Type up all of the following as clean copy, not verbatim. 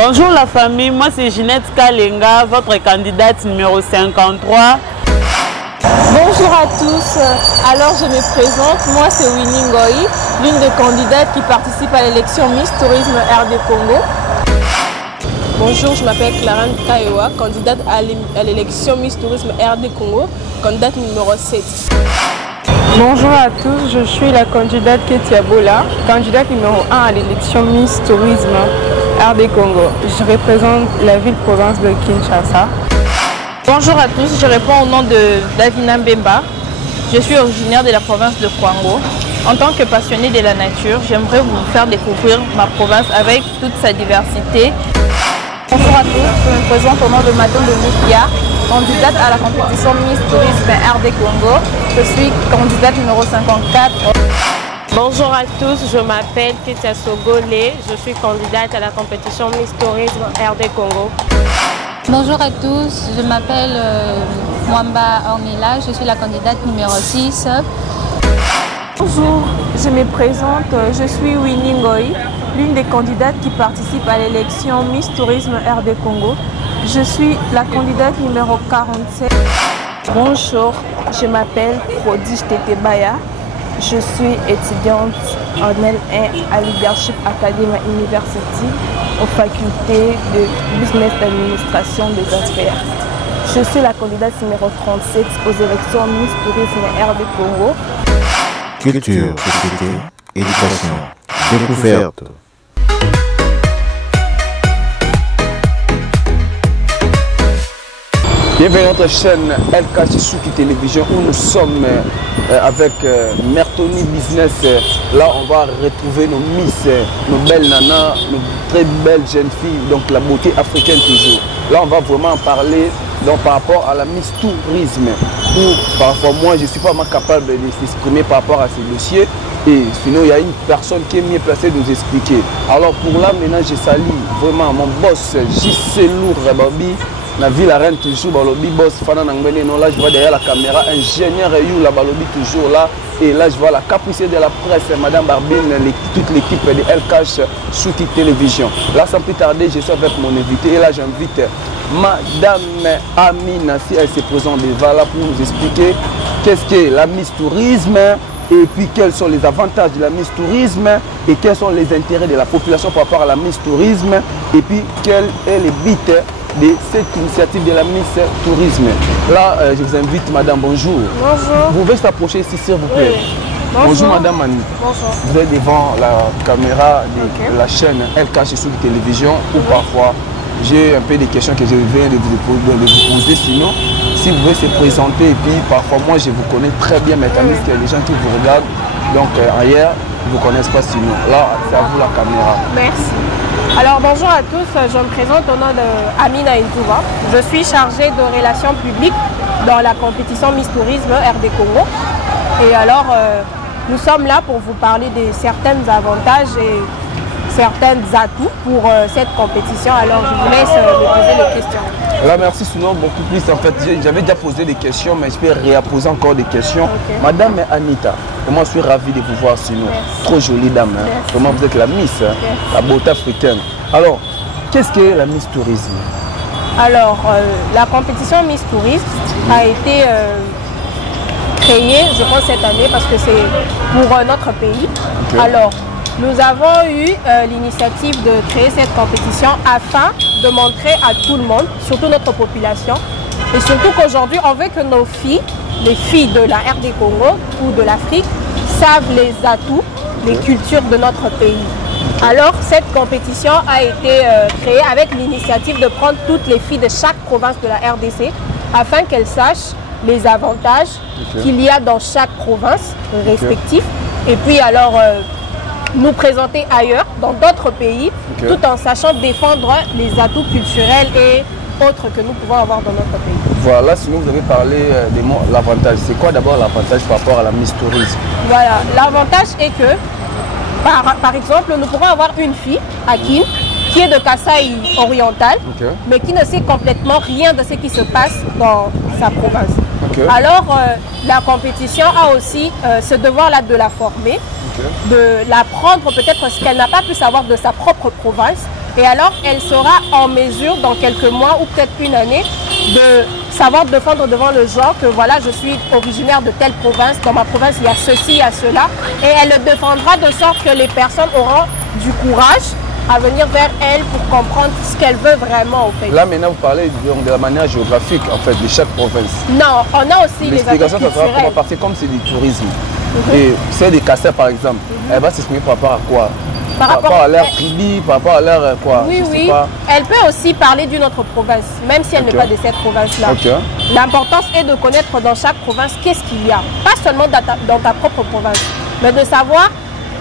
Bonjour la famille, moi c'est Ginette Kalenga, votre candidate numéro 53. Bonjour à tous, alors je me présente, moi c'est Winnie Ngoï, l'une des candidates qui participe à l'élection Miss Tourisme RD Congo. Bonjour, je m'appelle Clarence Kaewa, candidate à l'élection Miss Tourisme RD Congo, candidate numéro 7. Bonjour à tous, je suis la candidate Ketia Bola, candidate numéro 1 à l'élection Miss Tourisme RD Congo. Je représente la ville-province de Kinshasa. Bonjour à tous, je réponds au nom de Davina Mbemba. Je suis originaire de la province de Kwango. En tant que passionnée de la nature, j'aimerais vous faire découvrir ma province avec toute sa diversité. Bonjour à tous, je me présente au nom de Madame de Moukia, candidate à la compétition Miss Tourisme RD Congo. Je suis candidate numéro 54. Bonjour à tous, je m'appelle Ketia Sogolé, je suis candidate à la compétition Miss Tourisme RD Congo. Bonjour à tous, je m'appelle Mwamba Ornila, je suis la candidate numéro 6. Bonjour, je me présente, je suis Winnie Ngoï, l'une des candidates qui participe à l'élection Miss Tourisme RD Congo. Je suis la candidate numéro 47. Bonjour, je m'appelle Prodige Tetebaya. Je suis étudiante en L1 à Leadership Academy University aux facultés de Business Administration des Affaires. Je suis la candidate numéro 37 aux élections Miss Tourisme RD Congo. Culture, société, éducation, découverte. Bienvenue à notre chaîne LK Chisuki Télévision où nous sommes avec Mertoni Business. Là, on va retrouver nos miss, nos belles nanas, nos très belles jeunes filles, donc la beauté africaine toujours. Là, on va vraiment parler donc, par rapport à la Miss Tourisme où parfois moi, je ne suis pas capable de s'exprimer par rapport à ces dossiers. Et sinon, il y a une personne qui est mieux placée de nous expliquer. Alors pour là, maintenant, je salue vraiment mon boss, JC Lourd Rababi. La ville arène toujours, balobi boss, Fana Nangwene, non, là je vois derrière la caméra, ingénieur Rayou, la balobi toujours là, et là je vois la capucine de la presse, Madame Barbine, toute l'équipe de LK Chisuki Télévision. Là sans plus tarder, je suis avec mon invité, et là j'invite Madame Amina, si elle se présente devant là pour nous expliquer qu'est-ce qu'est la Miss Tourisme, et puis quels sont les avantages de la Miss Tourisme, et quels sont les intérêts de la population par rapport à la Miss Tourisme, et puis quel est le but de cette initiative de la Miss Tourisme. Là, je vous invite, Madame, bonjour. Bonjour. Vous pouvez s'approcher ici, s'il vous plaît. Oui. Bonjour. Bonjour, Madame Annie. Bonjour. Vous êtes devant la caméra de la chaîne LK Chisuki Télévision, où parfois j'ai un peu des questions que je viens de vous poser. Sinon, si vous pouvez se présenter, et puis parfois moi je vous connais très bien, mais tandis qu'il y a des gens qui vous regardent, donc ailleurs, ils ne vous connaissent pas sinon. Là, c'est à vous la caméra. Merci. Alors bonjour à tous, je me présente au nom d'Amina Intouva. Je suis chargée de relations publiques dans la compétition Miss Tourisme RD Congo. Et alors, nous sommes là pour vous parler de certains avantages et certains atouts pour cette compétition. Alors je vous laisse me poser les questions. Là, merci, sinon beaucoup plus. En fait, j'avais déjà posé des questions, mais je peux réposer encore des questions. Okay. Madame Anita, moi je suis ravi de vous voir sinon. Merci. Trop jolie dame. Hein. Comment vous êtes la Miss, hein? La beauté africaine. Alors, qu'est-ce que la Miss Tourisme? Alors, la compétition Miss Tourisme a été créée, je pense, cette année parce que c'est pour notre pays. Okay. Alors, nous avons eu l'initiative de créer cette compétition afin de montrer à tout le monde, surtout notre population, et surtout qu'aujourd'hui, on veut que nos filles, les filles de la RD Congo ou de l'Afrique, savent les atouts, les cultures de notre pays. Alors, cette compétition a été créée avec l'initiative de prendre toutes les filles de chaque province de la RDC afin qu'elles sachent les avantages qu'il y a dans chaque province respective. Et puis alors, nous présenter ailleurs, dans d'autres pays, tout en sachant défendre les atouts culturels et autres que nous pouvons avoir dans notre pays. Voilà, sinon vous avez parlé de l'avantage. C'est quoi d'abord l'avantage par rapport à la Miss Tourisme? Voilà, l'avantage est que, par exemple, nous pourrons avoir une fille, Akin, qui est de Kasaï oriental, mais qui ne sait complètement rien de ce qui se passe dans sa province. Alors, la compétition a aussi ce devoir-là de la former, de l'apprendre peut-être ce qu'elle n'a pas pu savoir de sa propre province, Et alors, elle sera en mesure, dans quelques mois ou peut-être une année, de savoir défendre devant le genre que voilà, je suis originaire de telle province, dans ma province il y a ceci, il y a cela. Et elle le défendra de sorte que les personnes auront du courage à venir vers elle pour comprendre ce qu'elle veut vraiment au fait. Là maintenant vous parlez de la manière géographique en fait de chaque province. Non, on a aussi les aspects culturels. Ça sera comment partir comme c'est du tourisme. Et c'est des casseurs par exemple, elle va s'exprimer par rapport à quoi? Par rapport à leur tribu, par rapport à leur quoi? Oui, oui. Elle peut aussi parler d'une autre province, même si elle n'est pas de cette province-là. L'importance est de connaître dans chaque province qu'est-ce qu'il y a. Pas seulement dans ta propre province, mais de savoir,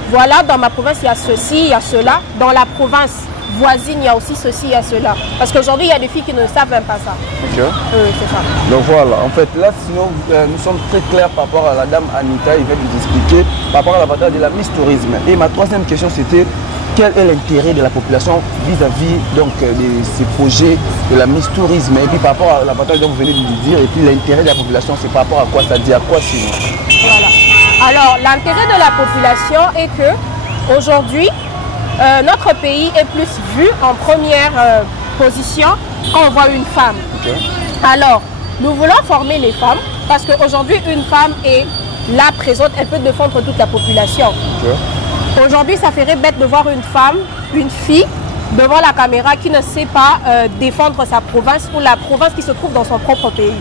voilà, dans ma province, il y a ceci, il y a cela. Dans la province voisine, il y a aussi ceci, il y a cela. Parce qu'aujourd'hui, il y a des filles qui ne savent même pas ça. C'est ça. Donc voilà, en fait, là, sinon, nous sommes très clairs par rapport à la dame Anita, il vient de nous expliquer par rapport à l'avantage de la Miss Tourisme. Et ma troisième question, c'était quel est l'intérêt de la population vis-à-vis donc de ces projets de la Miss Tourisme? Et puis par rapport à l'avantage dont vous venez de nous dire, et puis l'intérêt de la population, c'est par rapport à quoi? Ça dit à quoi sinon? Voilà. Alors, l'intérêt de la population est que aujourd'hui, notre pays est plus vu en première position quand on voit une femme. Alors, nous voulons former les femmes parce qu'aujourd'hui, une femme est là présente, elle peut défendre toute la population. Aujourd'hui, ça ferait bête de voir une femme, une fille, devant la caméra qui ne sait pas défendre sa province ou la province qui se trouve dans son propre pays.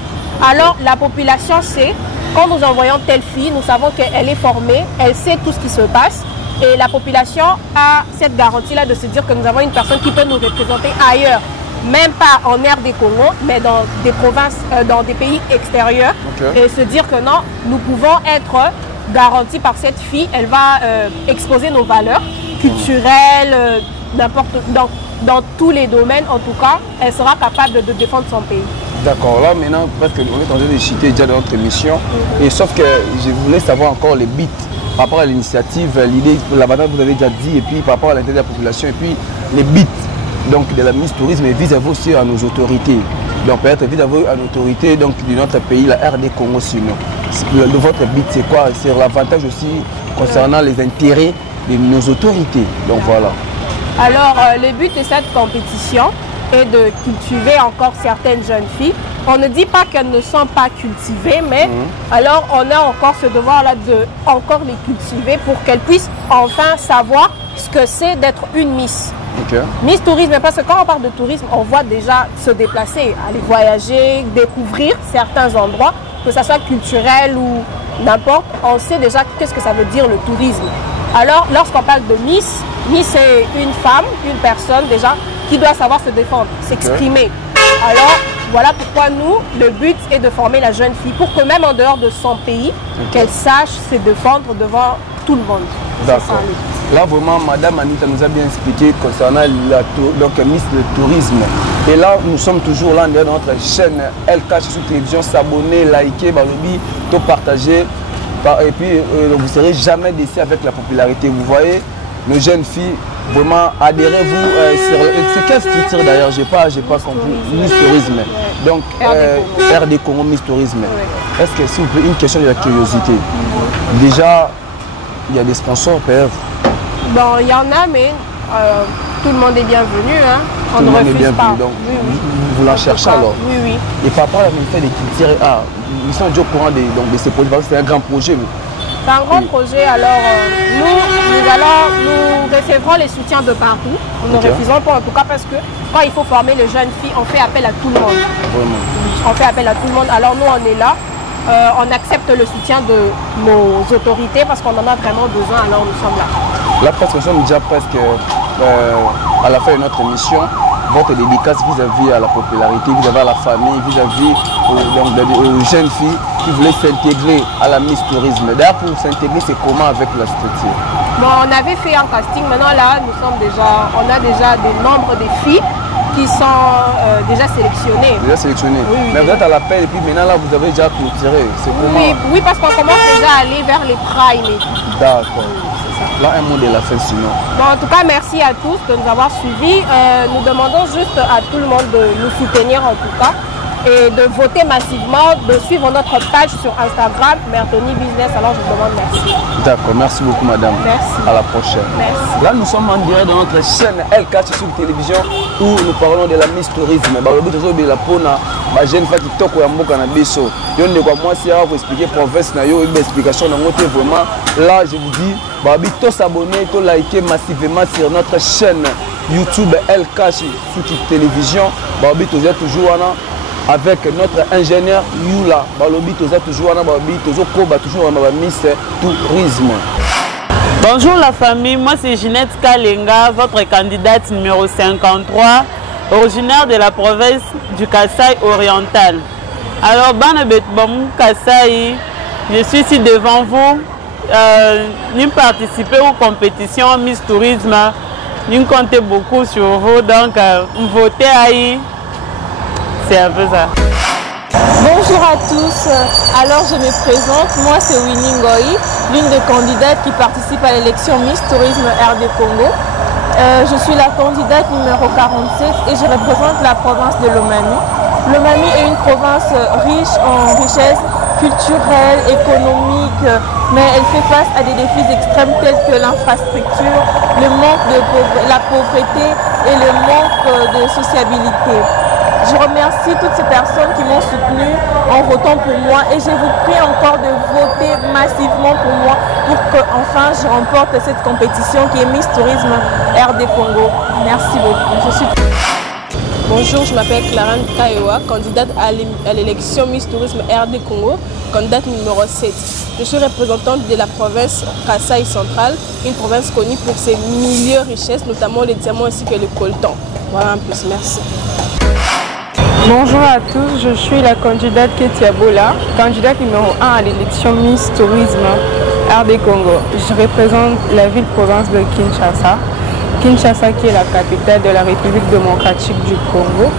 Alors, la population sait, quand nous envoyons telle fille, nous savons qu'elle est formée, elle sait tout ce qui se passe. Et la population a cette garantie-là de se dire que nous avons une personne qui peut nous représenter ailleurs. Même pas en RD Congo, mais dans des provinces, dans des pays extérieurs. Et se dire que non, nous pouvons être garantis par cette fille. Elle va exposer nos valeurs culturelles, dans tous les domaines. En tout cas, elle sera capable de défendre son pays. D'accord, là maintenant, presque on est en train de citer déjà dans notre émission. Et sauf que je voulais savoir encore les bits. Par rapport à l'initiative, l'idée, la bataille vous avez déjà dit, et puis par rapport à l'intérêt de la population, et puis les bits donc, de la Miss Tourisme et vis-à-vis aussi à nos autorités. Donc peut-être vis-à-vis à l'autorité de notre pays, la RD Congo sinon. Votre bit c'est quoi? C'est l'avantage aussi concernant les intérêts de nos autorités. Donc voilà. Alors le but de cette compétition est de cultiver encore certaines jeunes filles. On ne dit pas qu'elles ne sont pas cultivées, mais alors on a encore ce devoir-là de encore les cultiver pour qu'elles puissent enfin savoir ce que c'est d'être une Miss. Miss Tourisme, parce que quand on parle de tourisme, on voit déjà se déplacer, aller voyager, découvrir certains endroits, que ce soit culturel ou n'importe, on sait déjà qu'est-ce que ça veut dire le tourisme. Alors lorsqu'on parle de Miss, Miss c'est une femme, une personne déjà qui doit savoir se défendre, s'exprimer. Alors voilà pourquoi nous, le but est de former la jeune fille pour que même en dehors de son pays, qu'elle sache se défendre devant tout le monde. D'accord. Là vraiment, Madame Anita nous a bien expliqué concernant donc Miss le tourisme. Et là, nous sommes toujours là dans notre chaîne LK sur télévision. S'abonner, liker, balobi, tout partager. Et puis, vous ne serez jamais déçus avec la popularité. Vous voyez, nos jeunes filles, vraiment, adhérez-vous. C'est quelle structure d'ailleurs? Je n'ai pas compris. Miss Tourisme. Donc, RD Congo Miss Tourisme. Est-ce que, s'il vous plaît, une question de la curiosité? Déjà, il y a des sponsors, peut-être? Bon, il y en a, mais tout le monde est bienvenu. Hein. On ne refuse pas. Donc, vous la cherchez alors? Oui, oui. Et par rapport à la ministère des Cultures, ils sont déjà au courant de ces projets, parce que c'est un grand projet. C'est un grand projet, alors nous recevrons les soutiens de partout. Nous ne refusons pas en tout cas parce que quand il faut former les jeunes filles, on fait appel à tout le monde. Vraiment. On fait appel à tout le monde. Alors nous, on est là. On accepte le soutien de nos autorités parce qu'on en a vraiment besoin, alors nous sommes là. Là, parce que nous sommes déjà presque à la fin de notre émission. Votre dédicace vis-à-vis à la popularité, vis-à-vis à la famille, vis-à-vis aux jeunes filles qui voulaient s'intégrer à la Miss Tourisme. D'ailleurs, pour s'intégrer, c'est comment avec la structure? Bon, on avait fait un casting. Maintenant, là, on a déjà des nombres de filles qui sont déjà sélectionnées. Déjà sélectionnées. Oui, mais vous êtes à l'appel et puis maintenant, là, vous avez déjà clôturé. C'est comment? Oui, parce qu'on commence déjà à aller vers les primes. D'accord. Là, un mot de la fin sinon. Bon, en tout cas, merci à tous de nous avoir suivis. Nous demandons juste à tout le monde de nous soutenir en tout cas et de voter massivement, de suivre notre page sur Instagram, Mertoni Business. Alors, je vous demande merci. D'accord, merci beaucoup madame. Merci. À la prochaine. Merci. Là nous sommes en direct dans notre chaîne LK sur télévision où nous parlons de la Miss Tourisme. Balobi tozo de la pona, ma jeune femme kitoko ya mboka na biso. Yo ne kwa moi si vous expliquer province na yo une explication na ngote vraiment. Là je vous dis, babi to s'abonner, to liker massivement sur notre chaîne YouTube LK sur télévision. Babi tozo toujours avec notre ingénieur Yula. Balobi tozo toujours babi tozo koba toujours na Miss Tourisme. Bonjour la famille, moi c'est Ginette Kalenga, votre candidate numéro 53, originaire de la province du Kasaï oriental. Alors, Banabetbom Kasaï, je suis ici devant vous, nous participons aux compétitions Miss Tourisme, nous comptons beaucoup sur vous, donc votez à c'est un peu ça. Bonjour à tous, alors je me présente, moi c'est Winnie Ngoï, l'une des candidates qui participe à l'élection Miss Tourisme RD Congo. Je suis la candidate numéro 47 et je représente la province de Lomami. Lomami est une province riche en richesses culturelles, économiques, mais elle fait face à des défis extrêmes tels que l'infrastructure, le manque de la pauvreté et le manque de sociabilité. Je remercie toutes ces personnes qui m'ont soutenu en votant pour moi et je vous prie encore de voter massivement pour moi pour que enfin je remporte cette compétition qui est Miss Tourisme RD Congo. Merci beaucoup. Bonjour, je m'appelle Clarence Kaewa, candidate à l'élection Miss Tourisme RD Congo, candidate numéro 7. Je suis représentante de la province Kasaï centrale, une province connue pour ses milieux richesses, notamment les diamants ainsi que le coltan. Voilà un plus, merci. Bonjour à tous, je suis la candidate Ketia Bola, candidate numéro 1 à l'élection Miss Tourisme RD Congo. Je représente la ville-province de Kinshasa. Kinshasa qui est la capitale de la République démocratique du Congo,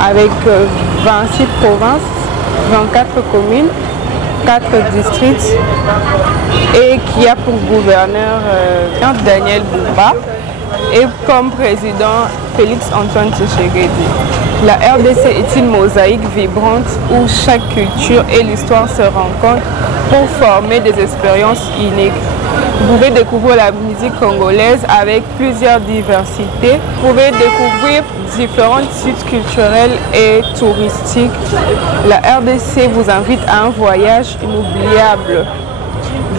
avec 26 provinces, 24 communes, 4 districts et qui a pour gouverneur Daniel Bumba et comme président Félix Antoine Tshisekedi. La RDC est une mosaïque vibrante où chaque culture et l'histoire se rencontrent pour former des expériences uniques. Vous pouvez découvrir la musique congolaise avec plusieurs diversités. Vous pouvez découvrir différents sites culturels et touristiques. La RDC vous invite à un voyage inoubliable.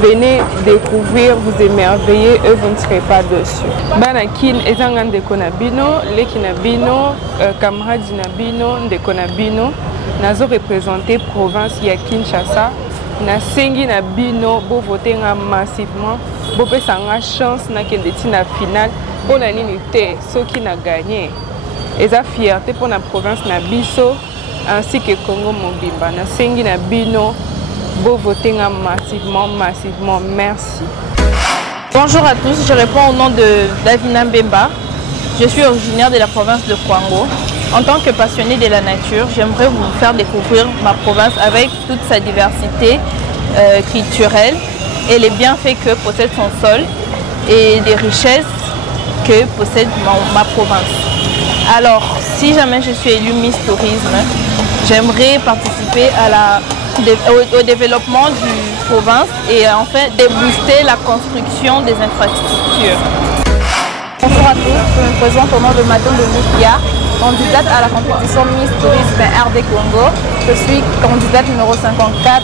Venez découvrir, vous émerveiller et vous ne serez pas dessus. Banakin ezanga ndeko na bino, leki na bino, camarade na bino, ndeko na bino. Nazo représenter province ya Kinshasa. Nasengi na bino bo voter massivement. Bo pesa nga chance na kende tina finale. Pona nini te soki na gagné. Eza fierté pour la province na biso ainsi que Congo mobimba. Nasengi na bino. Beau voter massivement, merci. Bonjour à tous, je réponds au nom de Davina Mbemba. Je suis originaire de la province de Kwango. En tant que passionnée de la nature, j'aimerais vous faire découvrir ma province avec toute sa diversité culturelle et les bienfaits que possède son sol et les richesses que possède ma province. Alors, si jamais je suis élue Miss Tourisme, j'aimerais participer au développement du province et enfin débooster la construction des infrastructures. Bonjour à tous, je me présente au nom de Madame de Lukia, candidate à la compétition Miss Tourisme RD Congo. Je suis candidate numéro 54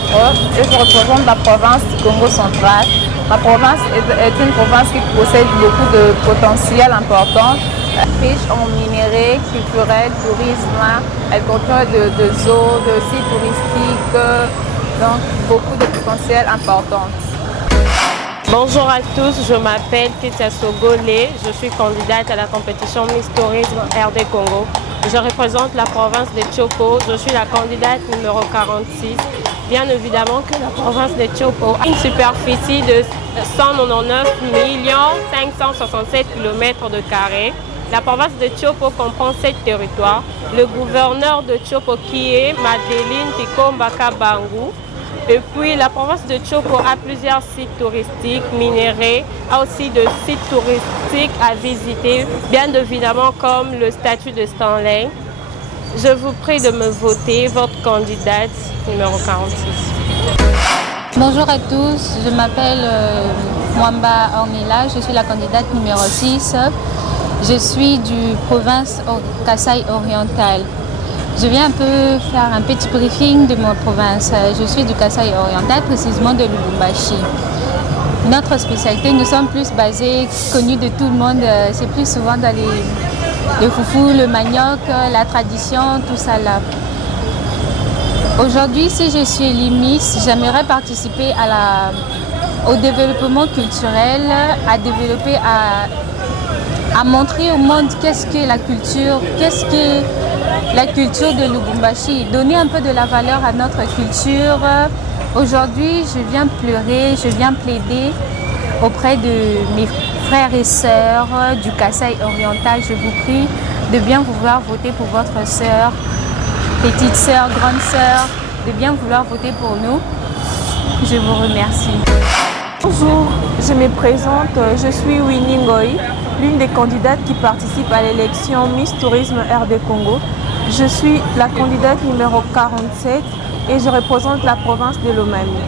et je représente la province du Congo central. Ma province est une province qui possède beaucoup de potentiel important, riche en minéraux, culturels, tourisme. Elle contient de zoos, de sites touristiques, donc beaucoup de potentiel important. Bonjour à tous, je m'appelle Ketia Sogolé, je suis candidate à la compétition Miss Tourisme RD Congo. Je représente la province de Tchoko, je suis la candidate numéro 46. Bien évidemment que la province de Tchoko a une superficie de 199 567 km². La province de Tchoko comprend 7 territoires. Le gouverneur de Tchoko qui est Madeline Tikomba Kabangu. Et puis la province de Tchoko a plusieurs sites touristiques, minéraux, a aussi de sites touristiques à visiter, bien évidemment comme le statue de Stanley. Je vous prie de me voter, votre candidate numéro 46. Bonjour à tous, je m'appelle Mwamba Ornella, je suis la candidate numéro 6. Je suis du province Kasaï oriental. Je viens un peu faire un petit briefing de ma province. Je suis du Kasaï oriental, précisément de Lubumbashi. Notre spécialité, nous sommes plus basés, connus de tout le monde, c'est plus souvent dans le foufou, le manioc, la tradition, tout ça là. Aujourd'hui, si je suis élue Miss, j'aimerais participer au développement culturel, à développer, à montrer au monde qu'est-ce que la culture de Lubumbashi, donner un peu de la valeur à notre culture. Aujourd'hui, je viens pleurer, je viens plaider auprès de mes frères et sœurs du Kasaï oriental. Je vous prie de bien vouloir voter pour votre sœur, petite sœur, grande sœur, de bien vouloir voter pour nous. Je vous remercie. Bonjour, je me présente, je suis Winnie Ngoï, l'une des candidates qui participe à l'élection Miss Tourisme RD Congo. Je suis la candidate numéro 47 et je représente la province de Lomami.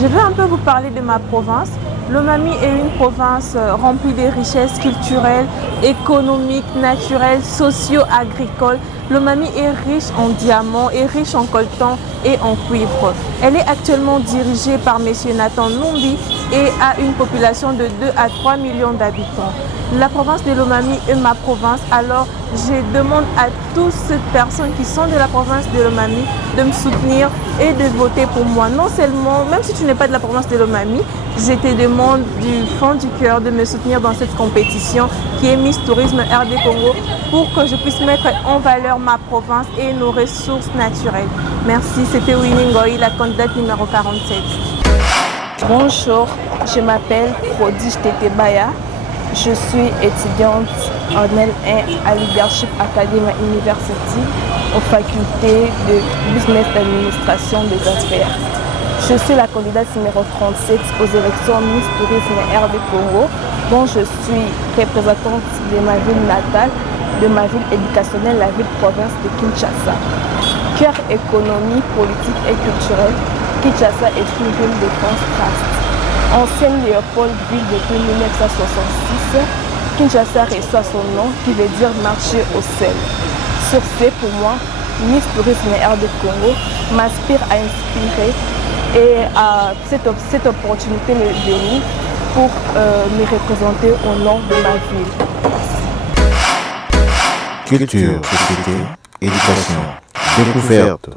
Je vais un peu vous parler de ma province. Lomami est une province remplie de richesses culturelles, économiques, naturelles, socio-agricoles. Lomami est riche en diamants, est riche en coltan et en cuivre. Elle est actuellement dirigée par M. Nathan Numbi et a une population de 2 à 3 millions d'habitants. La province de Lomami est ma province, alors je demande à toutes ces personnes qui sont de la province de Lomami de me soutenir et de voter pour moi. Non seulement, même si tu n'es pas de la province de Lomami, je te demande du fond du cœur de me soutenir dans cette compétition qui est Miss Tourisme RD Congo pour que je puisse mettre en valeur ma province et nos ressources naturelles. Merci, c'était Winnie Ngoï, la candidate numéro 47. Bonjour, je m'appelle Prodige Tetebaya. Je suis étudiante en L1 à Leadership Academy University aux facultés de Business Administration des Affaires. Je suis la candidate numéro 37 aux élections Miss Tourisme RD Congo, dont je suis représentante de ma ville natale, de ma ville éducationnelle, la ville-province de Kinshasa. Cœur économie, politique et culturelle, Kinshasa est une ville de contraste. Ancienne Léopoldville depuis 1966, Kinshasa reçoit son nom qui veut dire marché au sel. Sur ce, pour moi, Miss Tourisme RD Congo m'inspire à inspirer et à cette opportunité me donner pour me représenter au nom de ma ville. Culture, société, éducation, découverte.